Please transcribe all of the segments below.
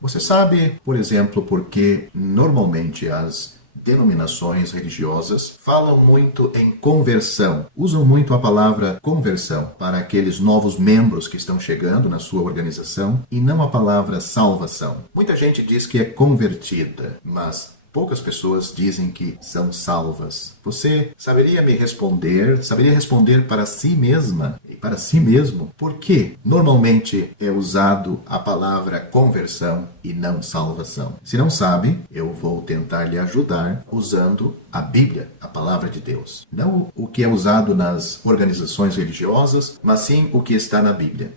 Você sabe, por exemplo, por que normalmente as denominações religiosas falam muito em conversão, usam muito a palavra conversão para aqueles novos membros que estão chegando na sua organização e não a palavra salvação? Muita gente diz que é convertida, mas poucas pessoas dizem que são salvas. Você saberia responder para si mesma e para si mesmo por que normalmente é usado a palavra conversão e não salvação? Se não sabe, eu vou tentar lhe ajudar usando a Bíblia, a palavra de Deus. Não o que é usado nas organizações religiosas, mas sim o que está na Bíblia.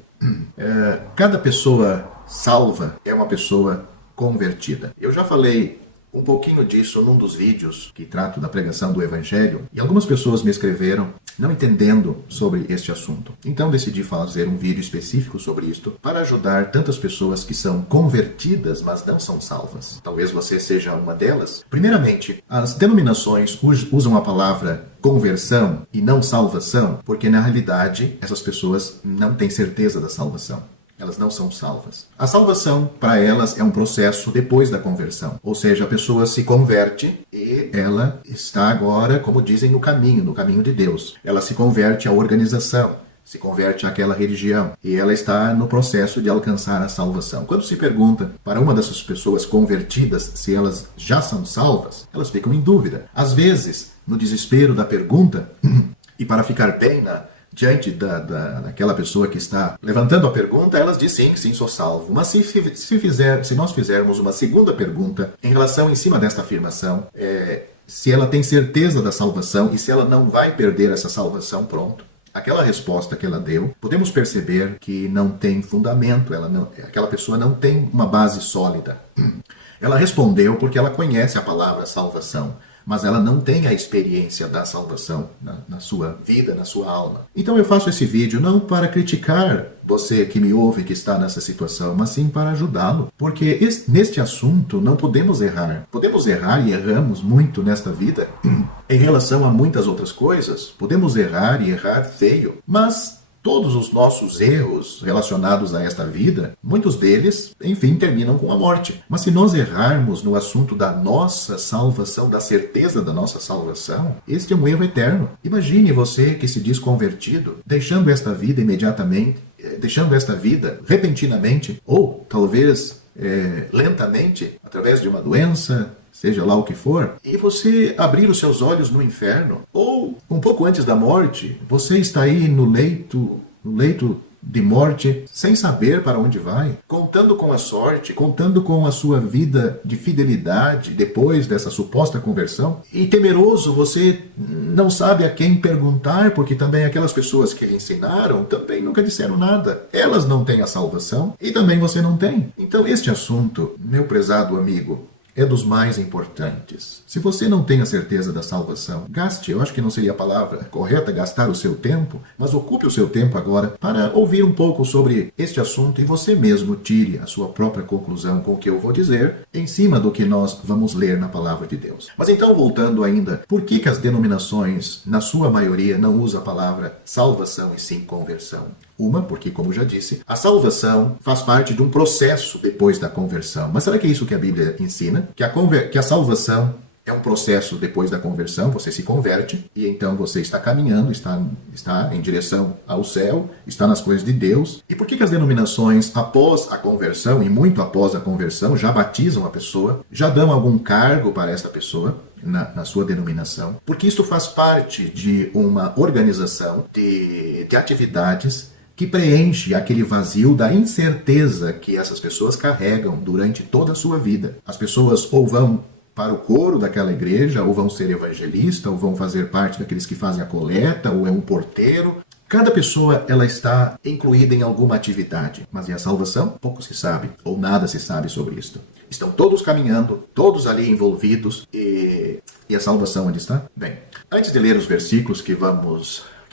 Cada pessoa salva é uma pessoa convertida. Eu já falei um pouquinho disso num dos vídeos que trato da pregação do Evangelho, e algumas pessoas me escreveram não entendendo sobre este assunto. Então decidi fazer um vídeo específico sobre isto para ajudar tantas pessoas que são convertidas, mas não são salvas. Talvez você seja uma delas. Primeiramente, as denominações usam a palavra conversão e não salvação, porque na realidade essas pessoas não têm certeza da salvação. Elas não são salvas. A salvação, para elas, é um processo depois da conversão. Ou seja, a pessoa se converte e ela está agora, como dizem, no caminho de Deus. Ela se converte à organização, se converte àquela religião. E ela está no processo de alcançar a salvação. Quando se pergunta para uma dessas pessoas convertidas se elas já são salvas, elas ficam em dúvida. Às vezes, no desespero da pergunta, e para ficar bem diante daquela pessoa que está levantando a pergunta, elas dizem sim, sou salvo. Mas se nós fizermos uma segunda pergunta em relação em cima desta afirmação, se ela tem certeza da salvação e se ela não vai perder essa salvação, pronto. Aquela resposta que ela deu, podemos perceber que não tem fundamento, aquela pessoa não tem uma base sólida. Ela respondeu porque ela conhece a palavra salvação, mas ela não tem a experiência da salvação na sua vida, na sua alma. Então eu faço esse vídeo não para criticar você que me ouve que está nessa situação, mas sim para ajudá-lo. Porque neste assunto não podemos errar. Podemos errar e erramos muito nesta vida em relação a muitas outras coisas. Podemos errar e errar feio, mas todos os nossos erros relacionados a esta vida, muitos deles, enfim, terminam com a morte. Mas se nós errarmos no assunto da nossa salvação, da certeza da nossa salvação, este é um erro eterno. Imagine você que se diz convertido, deixando esta vida imediatamente, deixando esta vida repentinamente, ou talvez lentamente, através de uma doença, seja lá o que for, e você abrir os seus olhos no inferno, ou um pouco antes da morte, você está aí no leito de morte, sem saber para onde vai, contando com a sorte, contando com a sua vida de fidelidade depois dessa suposta conversão, e temeroso, você não sabe a quem perguntar, porque também aquelas pessoas que lhe ensinaram também nunca disseram nada. Elas não têm a salvação e também você não tem. Então este assunto, meu prezado amigo, é dos mais importantes. Se você não tem a certeza da salvação, gaste, eu acho que não seria a palavra correta gastar o seu tempo, mas ocupe o seu tempo agora para ouvir um pouco sobre este assunto e você mesmo tire a sua própria conclusão com o que eu vou dizer em cima do que nós vamos ler na palavra de Deus. Mas então, voltando ainda, por que as denominações, na sua maioria, não usam a palavra salvação e sim conversão? Uma, porque, como já disse, a salvação faz parte de um processo depois da conversão. Mas será que é isso que a Bíblia ensina? Que a salvação é um processo depois da conversão, você se converte e então você está caminhando, está em direção ao céu, está nas coisas de Deus. E por que as denominações, após a conversão e muito após a conversão, já batizam a pessoa, já dão algum cargo para esta pessoa na sua denominação? Porque isto faz parte de uma organização de atividades que preenche aquele vazio da incerteza que essas pessoas carregam durante toda a sua vida. As pessoas ou vão para o coro daquela igreja, ou vão ser evangelistas, ou vão fazer parte daqueles que fazem a coleta, ou é um porteiro. Cada pessoa ela está incluída em alguma atividade, mas e a salvação? Pouco se sabe, ou nada se sabe sobre isto. Estão todos caminhando, todos ali envolvidos, e a salvação onde está? Bem, antes de ler os versículos que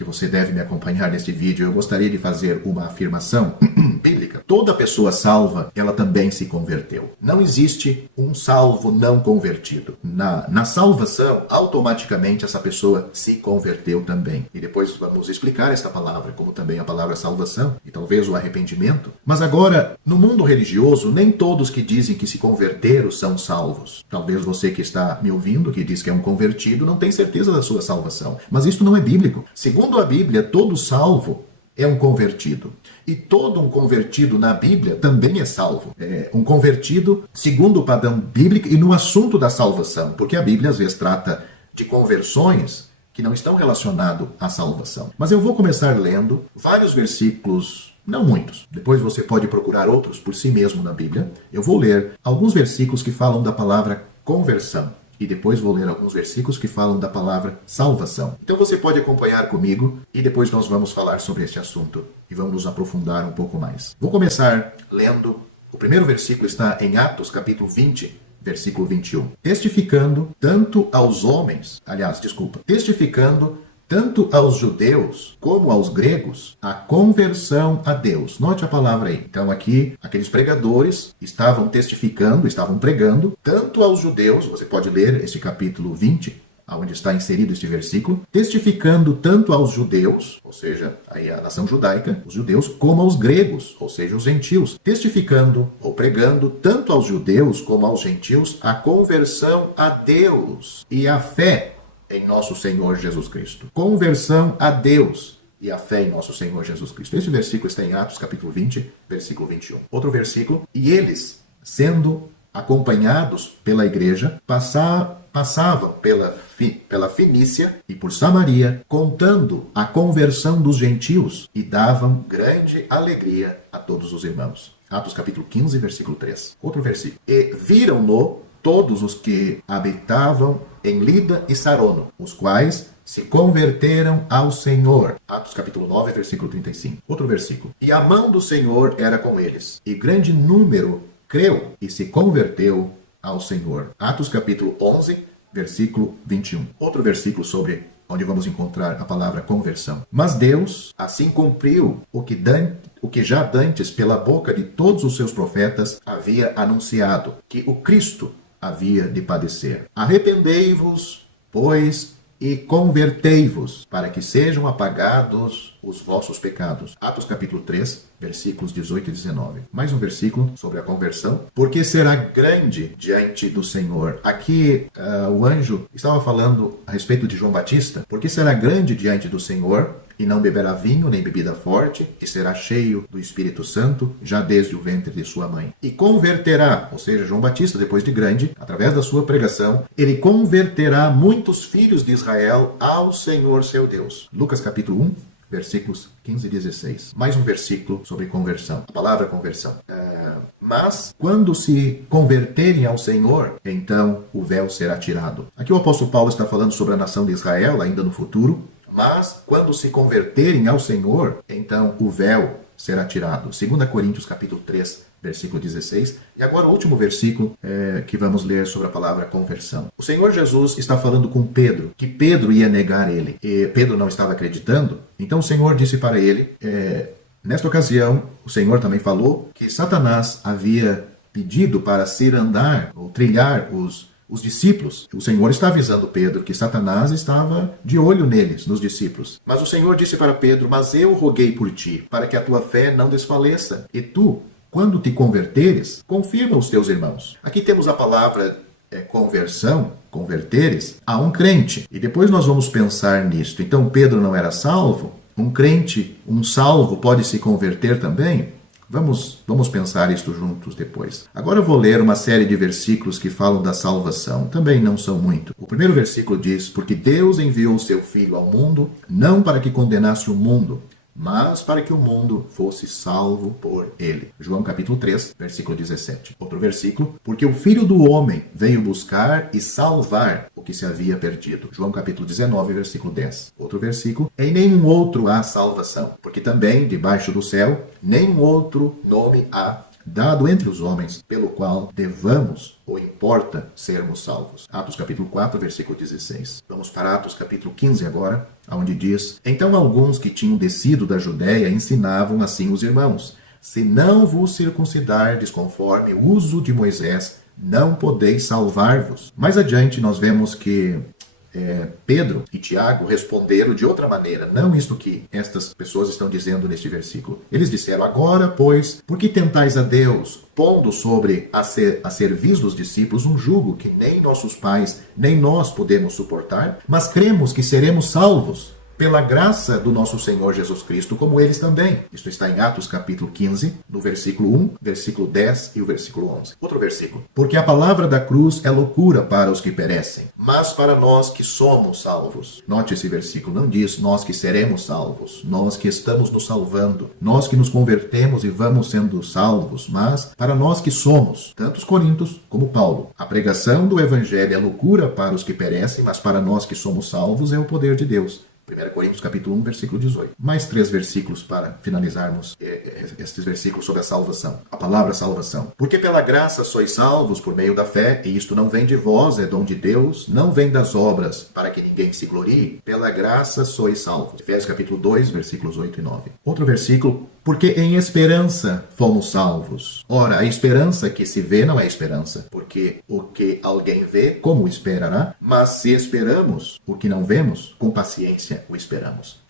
você deve me acompanhar neste vídeo, eu gostaria de fazer uma afirmação bíblica. toda pessoa salva, ela também se converteu. Não existe um salvo não convertido. Na salvação, automaticamente essa pessoa se converteu também. E depois vamos explicar esta palavra, como também a palavra salvação e talvez o arrependimento. Mas agora, no mundo religioso, nem todos que dizem que se converteram são salvos. Talvez você que está me ouvindo, que diz que é um convertido, não tem certeza da sua salvação. Mas isto não é bíblico. Segundo a Bíblia, todo salvo é um convertido. E todo um convertido na Bíblia também é salvo. É um convertido segundo o padrão bíblico e no assunto da salvação. Porque a Bíblia às vezes trata de conversões que não estão relacionados à salvação. Mas eu vou começar lendo vários versículos, não muitos. Depois você pode procurar outros por si mesmo na Bíblia. Eu vou ler alguns versículos que falam da palavra conversão. E depois vou ler alguns versículos que falam da palavra salvação. Então você pode acompanhar comigo e depois nós vamos falar sobre este assunto e vamos nos aprofundar um pouco mais. Vou começar lendo, o primeiro versículo está em Atos capítulo 20, versículo 21. Testificando tanto aos judeus como aos gregos, a conversão a Deus. Note a palavra aí. Então aqui, aqueles pregadores estavam testificando, estavam pregando, tanto aos judeus, você pode ler este capítulo 20, onde está inserido este versículo, testificando tanto aos judeus, ou seja, aí a nação judaica, os judeus, como aos gregos, ou seja, os gentios, testificando ou pregando tanto aos judeus como aos gentios a conversão a Deus e a fé em nosso Senhor Jesus Cristo. Conversão a Deus e a fé em nosso Senhor Jesus Cristo. Este versículo está em Atos capítulo 20, versículo 21. Outro versículo. E eles, sendo acompanhados pela igreja, passavam pela Fenícia e por Samaria, contando a conversão dos gentios e davam grande alegria a todos os irmãos. Atos capítulo 15, versículo 3. Outro versículo. E viram-no todos os que habitavam em Lida e Sarono, os quais se converteram ao Senhor. Atos capítulo 9, versículo 35. Outro versículo. E a mão do Senhor era com eles, e grande número creu e se converteu ao Senhor. Atos capítulo 11, versículo 21. Outro versículo sobre onde vamos encontrar a palavra conversão. Mas Deus assim cumpriu o que já dantes pela boca de todos os seus profetas havia anunciado, que o Cristo havia de padecer. Arrependei-vos, pois, e convertei-vos, para que sejam apagados os vossos pecados. Atos capítulo 3, versículos 18 e 19. Mais um versículo sobre a conversão. Porque será grande diante do Senhor. Aqui o anjo estava falando a respeito de João Batista. Porque será grande diante do Senhor, e não beberá vinho nem bebida forte, e será cheio do Espírito Santo, já desde o ventre de sua mãe. E converterá, ou seja, João Batista, depois de grande, através da sua pregação, ele converterá muitos filhos de Israel ao Senhor seu Deus. Lucas capítulo 1, versículos 15 e 16. Mais um versículo sobre conversão. A palavra conversão. Mas, quando se converterem ao Senhor, então o véu será tirado. Aqui o apóstolo Paulo está falando sobre a nação de Israel, ainda no futuro. Mas, quando se converterem ao Senhor, então o véu será tirado. 2 Coríntios capítulo 3, versículo 16. E agora o último versículo que vamos ler sobre a palavra conversão. O Senhor Jesus está falando com Pedro, que Pedro ia negar ele. E Pedro não estava acreditando. Então o Senhor disse para ele, nesta ocasião, o Senhor também falou que Satanás havia pedido para cirandar ou trilhar os discípulos. O Senhor está avisando Pedro que Satanás estava de olho neles, nos discípulos. Mas o Senhor disse para Pedro, mas eu roguei por ti, para que a tua fé não desfaleça. E tu, quando te converteres, confirma os teus irmãos. Aqui temos a palavra conversão, converteres, a um crente. E depois nós vamos pensar nisto. Então Pedro não era salvo? Um crente, um salvo, pode se converter também? Vamos pensar isto juntos depois. Agora eu vou ler uma série de versículos que falam da salvação. Também não são muito. O primeiro versículo diz, porque Deus enviou o seu Filho ao mundo, não para que condenasse o mundo, mas para que o mundo fosse salvo por ele. João capítulo 3, versículo 17. Outro versículo, porque o Filho do Homem veio buscar e salvar o que se havia perdido. João capítulo 19, versículo 10. Outro versículo, em nenhum outro há salvação, porque também debaixo do céu nenhum outro nome há dado entre os homens, pelo qual devamos ou importa sermos salvos. Atos capítulo 4, versículo 16. Vamos para Atos capítulo 15 agora, onde diz, então alguns que tinham descido da Judéia ensinavam assim os irmãos, se não vos circuncidardes conforme o uso de Moisés, não podeis salvar-vos. Mais adiante nós vemos que Pedro e Tiago responderam de outra maneira, não isto que estas pessoas estão dizendo neste versículo. Eles disseram: agora, pois, por que tentais a Deus, pondo sobre a serviço dos discípulos um jugo que nem nossos pais, nem nós podemos suportar? Mas cremos que seremos salvos pela graça do nosso Senhor Jesus Cristo, como eles também. Isto está em Atos capítulo 15, no versículo 1, versículo 10 e o versículo 11. Outro versículo. Porque a palavra da cruz é loucura para os que perecem, mas para nós que somos salvos. Note esse versículo, não diz nós que seremos salvos, nós que estamos nos salvando, nós que nos convertemos e vamos sendo salvos, mas para nós que somos, tanto os coríntios como Paulo. A pregação do evangelho é loucura para os que perecem, mas para nós que somos salvos é o poder de Deus. 1 Coríntios capítulo 1, versículo 18. Mais 3 versículos para finalizarmos estes versículos sobre a salvação. A palavra salvação. Porque pela graça sois salvos por meio da fé, e isto não vem de vós, é dom de Deus, não vem das obras, para que ninguém se glorie. Pela graça sois salvos. Efésios capítulo 2, versículos 8 e 9. Outro versículo. Porque em esperança fomos salvos. Ora, a esperança que se vê não é esperança, porque o que alguém vê, como esperará? Mas se esperamos o que não vemos, com paciência o esperamos.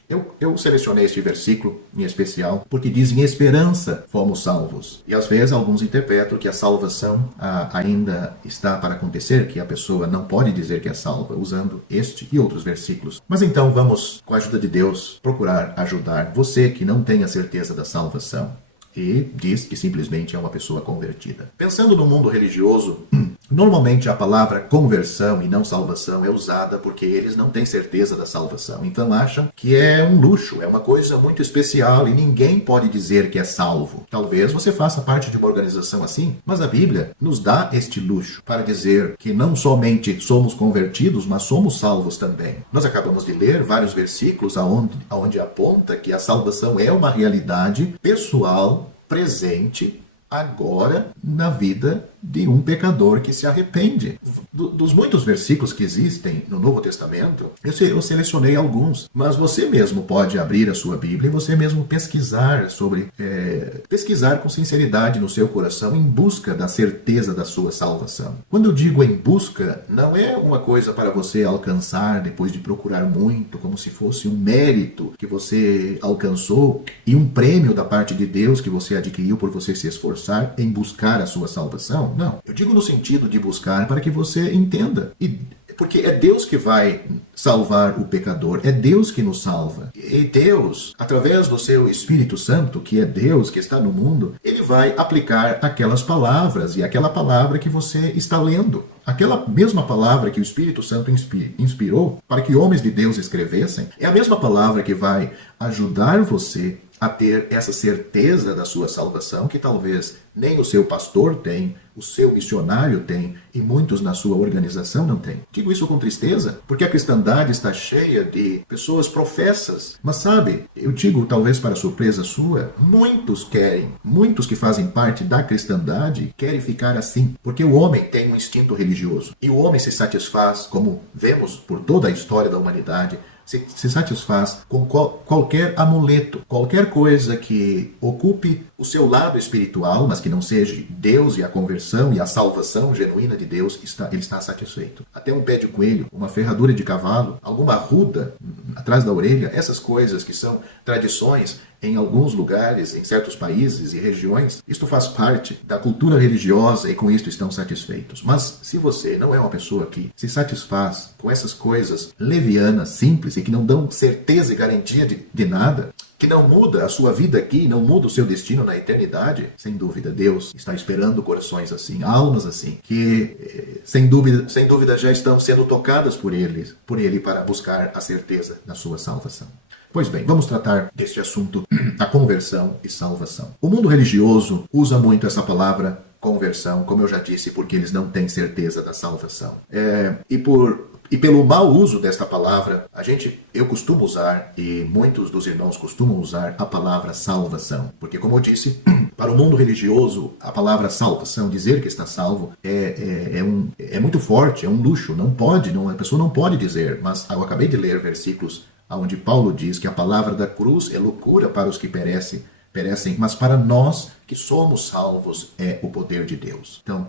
Eu selecionei este versículo em especial porque diz: em esperança fomos salvos. E às vezes alguns interpretam que a salvação ainda está para acontecer, que a pessoa não pode dizer que é salva, usando este e outros versículos. Mas então vamos, com a ajuda de Deus, procurar ajudar você que não tem a certeza da salvação e diz que simplesmente é uma pessoa convertida. Pensando no mundo religioso, normalmente a palavra conversão e não salvação é usada porque eles não têm certeza da salvação. Então acham que é um luxo, é uma coisa muito especial e ninguém pode dizer que é salvo. Talvez você faça parte de uma organização assim, mas a Bíblia nos dá este luxo para dizer que não somente somos convertidos, mas somos salvos também. Nós acabamos de ler vários versículos onde aponta que a salvação é uma realidade pessoal, presente, agora na vida de um pecador que se arrepende. Dos muitos versículos que existem no Novo Testamento, eu selecionei alguns, mas você mesmo pode abrir a sua Bíblia e você mesmo pesquisar com sinceridade no seu coração em busca da certeza da sua salvação. Quando eu digo em busca, não é uma coisa para você alcançar depois de procurar muito, como se fosse um mérito que você alcançou e um prêmio da parte de Deus que você adquiriu por você se esforçar em buscar a sua salvação. Não, eu digo no sentido de buscar para que você entenda. Porque é Deus que vai salvar o pecador, é Deus que nos salva. E Deus, através do seu Espírito Santo, que é Deus que está no mundo, ele vai aplicar aquelas palavras e aquela palavra que você está lendo. Aquela mesma palavra que o Espírito Santo inspirou para que homens de Deus escrevessem, é a mesma palavra que vai ajudar você a ter essa certeza da sua salvação que talvez nem o seu pastor tem, o seu missionário tem e muitos na sua organização não tem. Digo isso com tristeza, porque a cristandade está cheia de pessoas professas. Mas sabe, eu digo talvez para surpresa sua, muitos que fazem parte da cristandade querem ficar assim, porque o homem tem um instinto religioso e o homem se satisfaz, como vemos por toda a história da humanidade, se satisfaz com qualquer amuleto, qualquer coisa que ocupe o seu lado espiritual, mas que não seja Deus e a conversão e a salvação genuína de Deus, ele está satisfeito. Até um pé de coelho, uma ferradura de cavalo, alguma ruda atrás da orelha, essas coisas que são tradições em alguns lugares, em certos países e regiões, isto faz parte da cultura religiosa e com isto estão satisfeitos. Mas se você não é uma pessoa que se satisfaz com essas coisas levianas, simples e que não dão certeza e garantia de nada, que não muda a sua vida aqui, não muda o seu destino na eternidade, sem dúvida Deus está esperando corações assim, almas assim, que sem dúvida já estão sendo tocadas por ele para buscar a certeza da sua salvação. Pois bem, vamos tratar deste assunto, a conversão e salvação. O mundo religioso usa muito essa palavra conversão, como eu já disse, porque eles não têm certeza da salvação. E pelo mau uso desta palavra, eu costumo usar, e muitos dos irmãos costumam usar, a palavra salvação. Porque, como eu disse, para o mundo religioso, a palavra salvação, dizer que está salvo, é muito forte, é um luxo. A pessoa não pode dizer, mas eu acabei de ler versículos onde Paulo diz que a palavra da cruz é loucura para os que perecem, perecem, mas para nós que somos salvos é o poder de Deus. Então,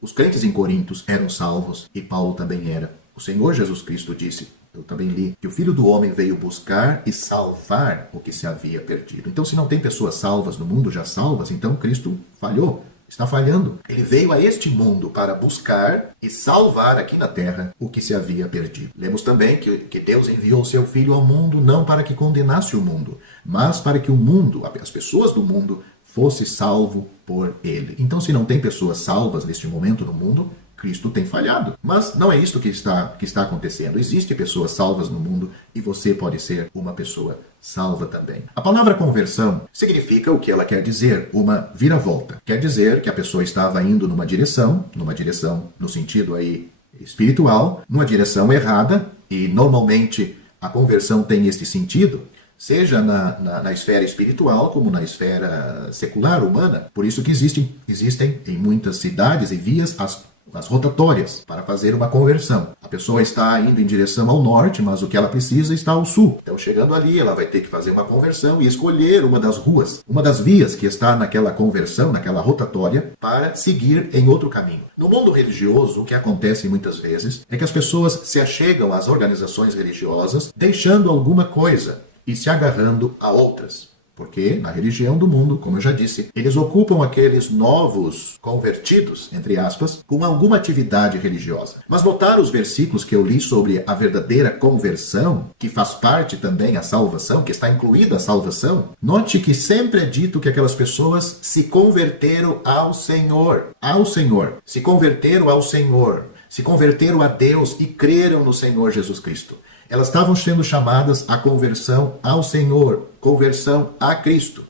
os crentes em Corinto eram salvos e Paulo também era. O Senhor Jesus Cristo disse, eu também li, que o Filho do Homem veio buscar e salvar o que se havia perdido. Então, se não tem pessoas salvas no mundo, já salvas, então Cristo falhou. Está falhando. Ele veio a este mundo para buscar e salvar aqui na terra o que se havia perdido. Lemos também que Deus enviou o seu Filho ao mundo não para que condenasse o mundo, mas para que o mundo, as pessoas do mundo, fosse salvo por ele. Então, se não tem pessoas salvas neste momento no mundo, Cristo tem falhado. Mas não é isso que está acontecendo. Existem pessoas salvas no mundo e você pode ser uma pessoa salva também. A palavra conversão significa o que ela quer dizer, uma viravolta. Quer dizer que a pessoa estava indo numa direção no sentido aí espiritual, numa direção errada, e normalmente a conversão tem este sentido, seja na esfera espiritual como na esfera secular, humana. Por isso que existem em muitas cidades e vias as rotatórias para fazer uma conversão. A pessoa está indo em direção ao norte, mas o que ela precisa está ao sul. Então, chegando ali, ela vai ter que fazer uma conversão e escolher uma das ruas, uma das vias que está naquela conversão, naquela rotatória, para seguir em outro caminho. No mundo religioso, o que acontece muitas vezes é que as pessoas se achegam às organizações religiosas deixando alguma coisa e se agarrando a outras. Porque na religião do mundo, como eu já disse, eles ocupam aqueles novos convertidos, entre aspas, com alguma atividade religiosa. Mas notaram os versículos que eu li sobre a verdadeira conversão, que faz parte também a salvação, que está incluída a salvação? Note que sempre é dito que aquelas pessoas se converteram ao Senhor. Ao Senhor. Se converteram ao Senhor. Se converteram a Deus e creram no Senhor Jesus Cristo. Elas estavam sendo chamadas à conversão ao Senhor, conversão a Cristo.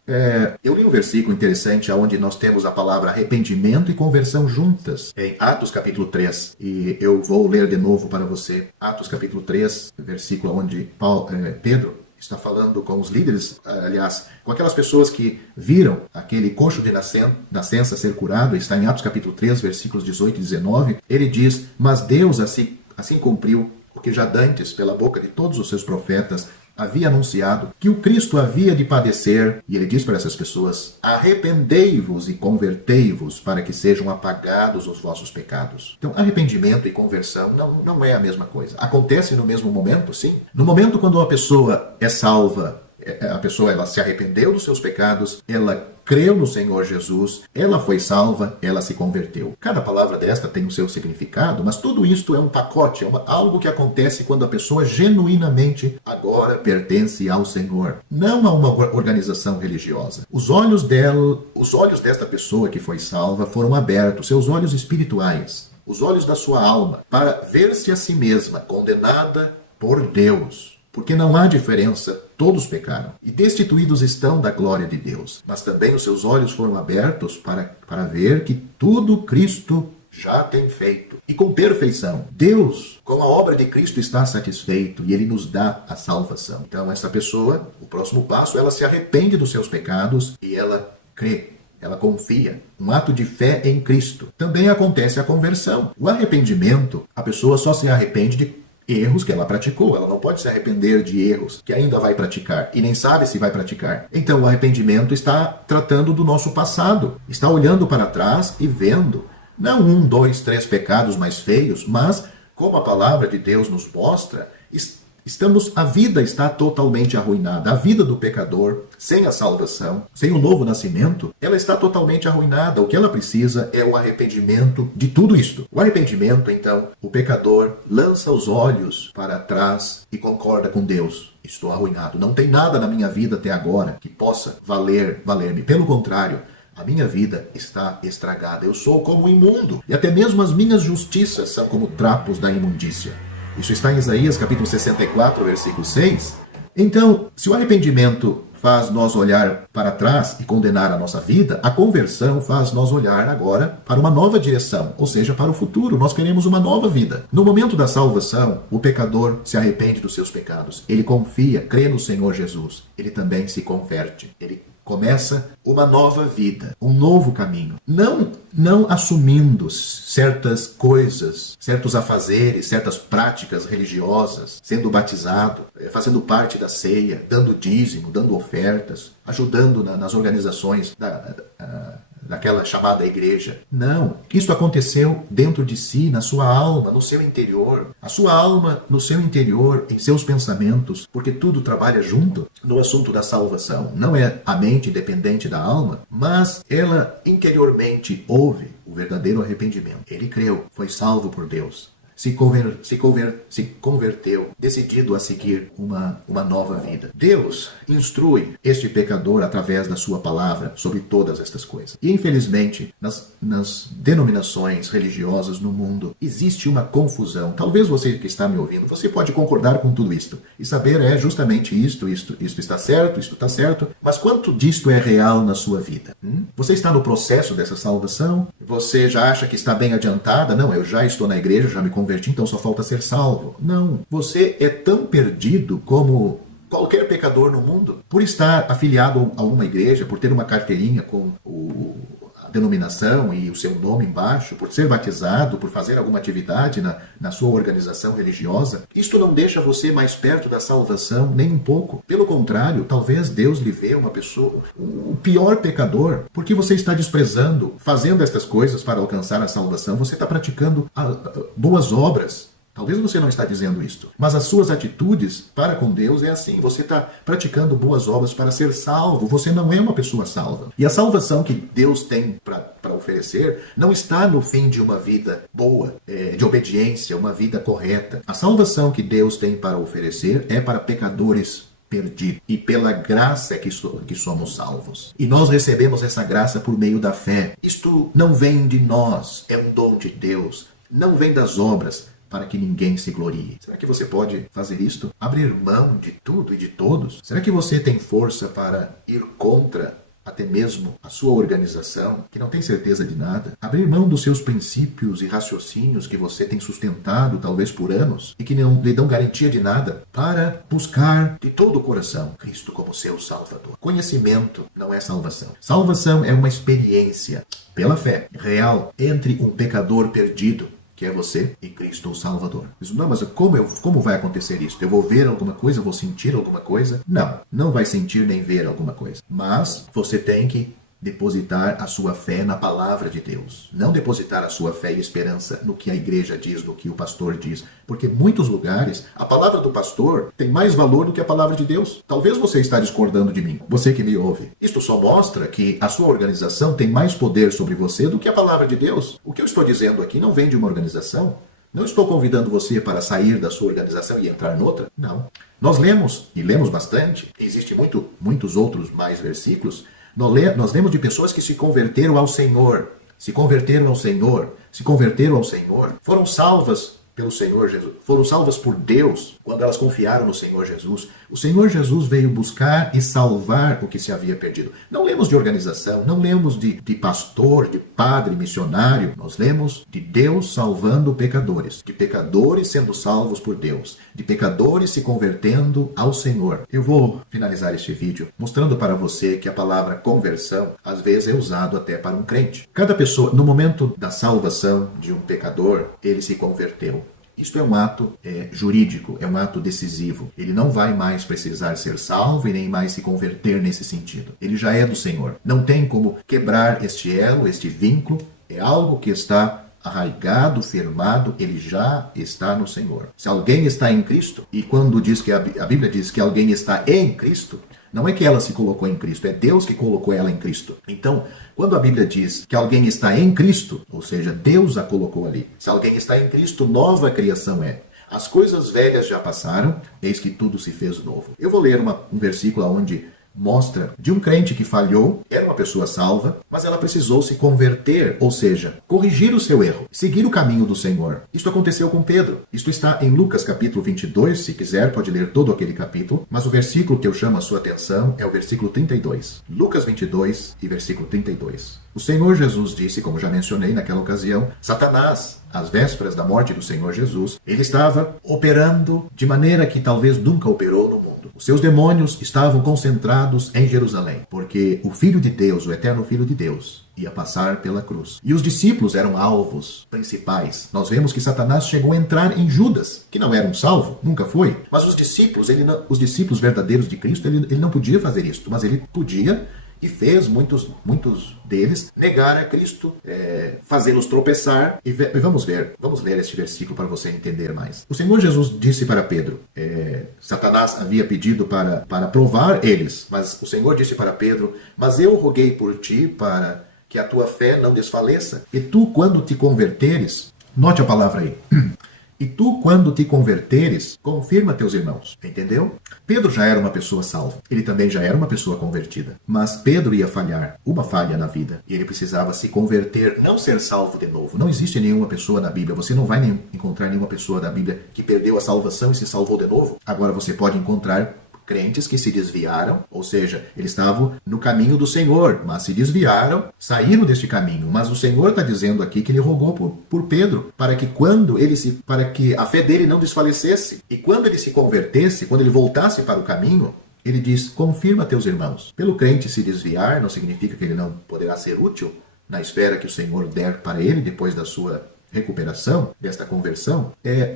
Eu li um versículo interessante onde nós temos a palavra arrependimento e conversão juntas, em Atos capítulo 3. E eu vou ler de novo para você. Atos capítulo 3, versículo onde Pedro está falando com os líderes, aliás, com aquelas pessoas que viram aquele coxo de nascença ser curado. Está em Atos capítulo 3, versículos 18 e 19. Ele diz, mas Deus assim cumpriu porque já dantes, pela boca de todos os seus profetas, havia anunciado que o Cristo havia de padecer. E ele diz para essas pessoas, arrependei-vos e convertei-vos para que sejam apagados os vossos pecados. Então, arrependimento e conversão não é a mesma coisa. Acontece no mesmo momento, sim. No momento quando uma pessoa é salva, ela se arrependeu dos seus pecados, ela creu no Senhor Jesus, ela foi salva, ela se converteu. Cada palavra desta tem o seu significado, mas tudo isto é um pacote, algo que acontece quando a pessoa genuinamente agora pertence ao Senhor, não a uma organização religiosa. Os olhos desta pessoa que foi salva foram abertos, seus olhos espirituais, os olhos da sua alma, para ver-se a si mesma condenada por Deus. Porque não há diferença, todos pecaram, e destituídos estão da glória de Deus. Mas também os seus olhos foram abertos para ver que tudo Cristo já tem feito. E com perfeição. Deus, com a obra de Cristo, está satisfeito e Ele nos dá a salvação. Então, essa pessoa, o próximo passo, ela se arrepende dos seus pecados e ela crê. Ela confia. Um ato de fé em Cristo. Também acontece a conversão. O arrependimento, a pessoa só se arrepende de erros que ela praticou. Ela não pode se arrepender de erros que ainda vai praticar e nem sabe se vai praticar. Então o arrependimento está tratando do nosso passado, está olhando para trás e vendo, não 1, 2, 3 pecados mais feios, mas como a palavra de Deus nos mostra, a vida está totalmente arruinada. A vida do pecador, sem a salvação, sem o novo nascimento, ela está totalmente arruinada. O que ela precisa é o arrependimento de tudo isto. O arrependimento, então, o pecador lança os olhos para trás e concorda com Deus. Estou arruinado. Não tem nada na minha vida até agora que possa valer-me. Pelo contrário, a minha vida está estragada. Eu sou como imundo. E até mesmo as minhas justiças são como trapos da imundícia. Isso está em Isaías capítulo 64, versículo 6. Então, se o arrependimento faz nós olhar para trás e condenar a nossa vida, a conversão faz nós olhar agora para uma nova direção, ou seja, para o futuro. Nós queremos uma nova vida. No momento da salvação, o pecador se arrepende dos seus pecados. Ele confia, crê no Senhor Jesus. Ele também se converte. Ele Começa uma nova vida, um novo caminho. Não assumindo certas coisas, certos afazeres, certas práticas religiosas, sendo batizado, fazendo parte da ceia, dando dízimo, dando ofertas, ajudando nas organizações daquela chamada igreja. Não. Isso aconteceu dentro de si, na sua alma, no seu interior. A sua alma, no seu interior, em seus pensamentos, porque tudo trabalha junto no assunto da salvação. Não é a mente dependente da alma, mas ela interiormente houve o verdadeiro arrependimento. Ele creu, foi salvo por Deus. Se converteu, decidido a seguir uma nova vida. Deus instrui este pecador através da sua palavra sobre todas estas coisas. E infelizmente, nas denominações religiosas no mundo, existe uma confusão. Talvez você que está me ouvindo, você pode concordar com tudo isto e saber justamente isto está certo, isto está certo, mas quanto disto é real na sua vida? Você está no processo dessa salvação? Você já acha que está bem adiantada? Não, eu já estou na igreja, já me converti, então só falta ser salvo. Não, você é tão perdido como qualquer pecador no mundo. Por estar afiliado a uma igreja, por ter uma carteirinha com a denominação e o seu nome embaixo, por ser batizado, por fazer alguma atividade na sua organização religiosa, isto não deixa você mais perto da salvação nem um pouco. Pelo contrário, talvez Deus lhe vê uma pessoa, o pior pecador, porque você está desprezando, fazendo estas coisas para alcançar a salvação, você está praticando boas obras. Talvez você não está dizendo isto, mas as suas atitudes para com Deus é assim. Você está praticando boas obras para ser salvo. Você não é uma pessoa salva. E a salvação que Deus tem para oferecer não está no fim de uma vida boa, de obediência, uma vida correta. A salvação que Deus tem para oferecer é para pecadores perdidos. E pela graça é que somos salvos. E nós recebemos essa graça por meio da fé. Isto não vem de nós, é um dom de Deus. Não vem das obras, para que ninguém se glorie. Será que você pode fazer isto? Abrir mão de tudo e de todos? Será que você tem força para ir contra até mesmo a sua organização, que não tem certeza de nada? Abrir mão dos seus princípios e raciocínios que você tem sustentado, talvez por anos, e que não lhe dão garantia de nada, para buscar de todo o coração Cristo como seu Salvador. Conhecimento não é salvação. Salvação é uma experiência, pela fé, real, entre um pecador perdido, que é você e Cristo o Salvador. Diz, não, mas como vai acontecer isso? Eu vou ver alguma coisa? Eu vou sentir alguma coisa? Não vai sentir nem ver alguma coisa. Mas você tem que depositar a sua fé na palavra de Deus. Não depositar a sua fé e esperança no que a igreja diz, no que o pastor diz. Porque em muitos lugares, a palavra do pastor tem mais valor do que a palavra de Deus. Talvez você está discordando de mim, você que me ouve. Isto só mostra que a sua organização tem mais poder sobre você do que a palavra de Deus. O que eu estou dizendo aqui não vem de uma organização. Não estou convidando você para sair da sua organização e entrar noutra. Não. Nós lemos, e lemos bastante, existem muitos outros mais versículos. Nós lemos de pessoas que se converteram ao Senhor, foram salvas pelo Senhor Jesus, foram salvas por Deus quando elas confiaram no Senhor Jesus. O Senhor Jesus veio buscar e salvar o que se havia perdido. Não lemos de organização, não lemos de pastor, de padre, missionário. Nós lemos de Deus salvando pecadores, de pecadores sendo salvos por Deus, de pecadores se convertendo ao Senhor. Eu vou finalizar este vídeo mostrando para você que a palavra conversão às vezes é usado até para um crente. Cada pessoa, no momento da salvação de um pecador, ele se converteu. Isto é um ato jurídico, é um ato decisivo. Ele não vai mais precisar ser salvo e nem mais se converter nesse sentido. Ele já é do Senhor. Não tem como quebrar este elo, este vínculo. É algo que está arraigado, firmado, ele já está no Senhor. Se alguém está em Cristo, e quando diz que a Bíblia diz que alguém está em Cristo, não é que ela se colocou em Cristo, é Deus que colocou ela em Cristo. Então, quando a Bíblia diz que alguém está em Cristo, ou seja, Deus a colocou ali. Se alguém está em Cristo, nova criação é. As coisas velhas já passaram, eis que tudo se fez novo. Eu vou ler um versículo onde mostra de um crente que falhou, era uma pessoa salva, mas ela precisou se converter, ou seja, corrigir o seu erro, seguir o caminho do Senhor. Isto aconteceu com Pedro. Isto está em Lucas capítulo 22, se quiser pode ler todo aquele capítulo, mas o versículo que eu chamo a sua atenção é o versículo 32. Lucas 22 e versículo 32. O Senhor Jesus disse, como já mencionei naquela ocasião, Satanás, às vésperas da morte do Senhor Jesus, ele estava operando de maneira que talvez nunca operou no mundo. Os seus demônios estavam concentrados em Jerusalém, porque o Filho de Deus, o eterno Filho de Deus, ia passar pela cruz. E os discípulos eram alvos principais. Nós vemos que Satanás chegou a entrar em Judas, que não era um salvo, nunca foi. Mas os discípulos, os discípulos verdadeiros de Cristo, ele não podia fazer isso, mas ele podia e fez muitos deles negar a Cristo, fazê-los tropeçar. E vamos ler este versículo para você entender mais. O Senhor Jesus disse para Pedro, Satanás havia pedido para provar eles, mas o Senhor disse para Pedro, mas eu roguei por ti para que a tua fé não desfaleça. E tu, quando te converteres, note a palavra aí, e tu, quando te converteres, confirma teus irmãos. Entendeu? Pedro já era uma pessoa salva. Ele também já era uma pessoa convertida. Mas Pedro ia falhar, uma falha na vida. E ele precisava se converter, não ser salvo de novo. Não existe nenhuma pessoa na Bíblia. Você não vai encontrar nenhuma pessoa na Bíblia que perdeu a salvação e se salvou de novo. Agora você pode encontrar crentes que se desviaram, ou seja, eles estavam no caminho do Senhor, mas se desviaram, saíram deste caminho. Mas o Senhor está dizendo aqui que ele rogou por Pedro, para que a fé dele não desfalecesse. E quando ele se convertesse, quando ele voltasse para o caminho, ele diz, confirma teus irmãos. Pelo crente se desviar, não significa que ele não poderá ser útil na esfera que o Senhor der para ele depois da sua recuperação, desta conversão.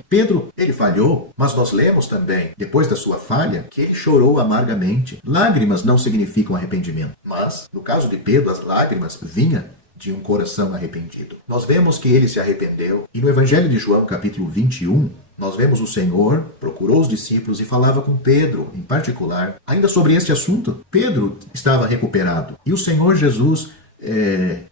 Pedro, ele falhou, mas nós lemos também, depois da sua falha, que ele chorou amargamente. Lágrimas não significam arrependimento, mas, no caso de Pedro, as lágrimas vinham de um coração arrependido. Nós vemos que ele se arrependeu, e no Evangelho de João, capítulo 21, nós vemos o Senhor procurou os discípulos e falava com Pedro, em particular, ainda sobre este assunto. Pedro estava recuperado, e o Senhor Jesus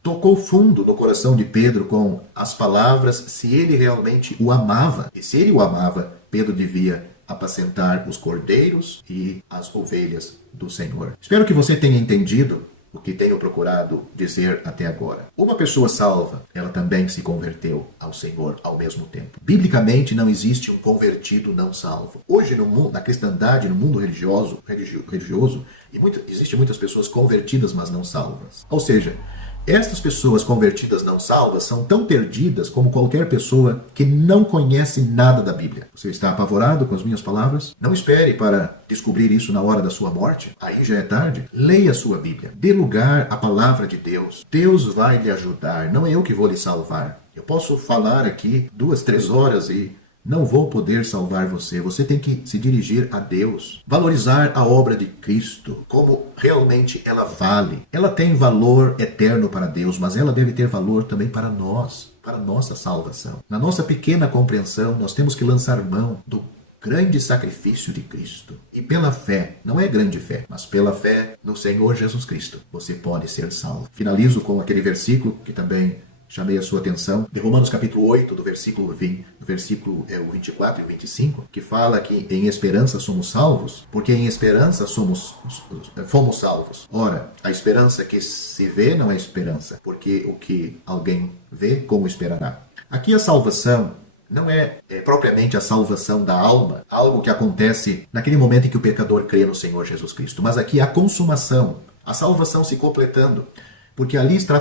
tocou fundo no coração de Pedro com as palavras se ele realmente o amava. E se ele o amava, Pedro devia apacentar os cordeiros e as ovelhas do Senhor. Espero que você tenha entendido o que tenho procurado dizer até agora. Uma pessoa salva, ela também se converteu ao Senhor ao mesmo tempo. Biblicamente não existe um convertido não salvo. Hoje no mundo, na cristandade, no mundo religioso, existem muitas pessoas convertidas, mas não salvas. Ou seja, estas pessoas convertidas não salvas são tão perdidas como qualquer pessoa que não conhece nada da Bíblia. Você está apavorado com as minhas palavras? Não espere para descobrir isso na hora da sua morte. Aí já é tarde. Leia a sua Bíblia. Dê lugar à palavra de Deus. Deus vai lhe ajudar. Não é eu que vou lhe salvar. Eu posso falar aqui 2, 3 horas e não vou poder salvar você. Você tem que se dirigir a Deus. Valorizar a obra de Cristo como realmente ela vale. Ela tem valor eterno para Deus, mas ela deve ter valor também para nós, para a nossa salvação. Na nossa pequena compreensão, nós temos que lançar mão do grande sacrifício de Cristo. E pela fé, não é grande fé, mas pela fé no Senhor Jesus Cristo, você pode ser salvo. Finalizo com aquele versículo que também chamei a sua atenção, de Romanos capítulo 8, do versículo 24 e 25, que fala que em esperança somos salvos, porque em esperança fomos salvos. Ora, a esperança que se vê não é esperança, porque o que alguém vê, como esperará? Aqui a salvação não é propriamente a salvação da alma, algo que acontece naquele momento em que o pecador crê no Senhor Jesus Cristo, mas aqui a consumação, a salvação se completando. Porque ali está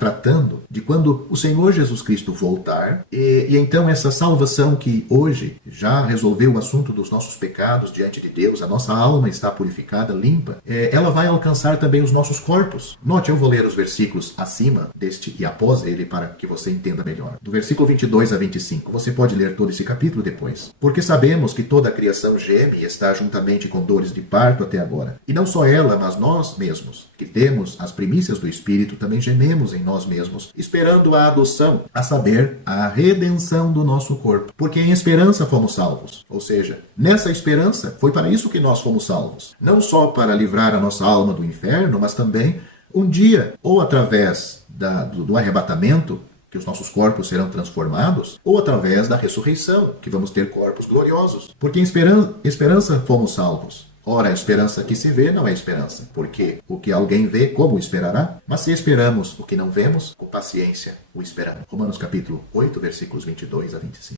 tratando de quando o Senhor Jesus Cristo voltar, e então essa salvação que hoje já resolveu o assunto dos nossos pecados diante de Deus, a nossa alma está purificada, limpa, ela vai alcançar também os nossos corpos. Note, eu vou ler os versículos acima deste e após ele para que você entenda melhor. Do versículo 22 a 25, você pode ler todo esse capítulo depois. Porque sabemos que toda a criação geme e está juntamente com dores de parto até agora. E não só ela, mas nós mesmos, que temos as primícias do Espírito, também gememos em nós mesmos, esperando a adoção, a saber, a redenção do nosso corpo. Porque em esperança fomos salvos. Ou seja, nessa esperança, foi para isso que nós fomos salvos. Não só para livrar a nossa alma do inferno, mas também um dia, ou através do arrebatamento, que os nossos corpos serão transformados, ou através da ressurreição, que vamos ter corpos gloriosos. Porque em esperança fomos salvos. Ora, a esperança que se vê não é esperança, porque o que alguém vê, como esperará? Mas se esperamos o que não vemos, com paciência o esperamos. Romanos capítulo 8, versículos 22 a 25.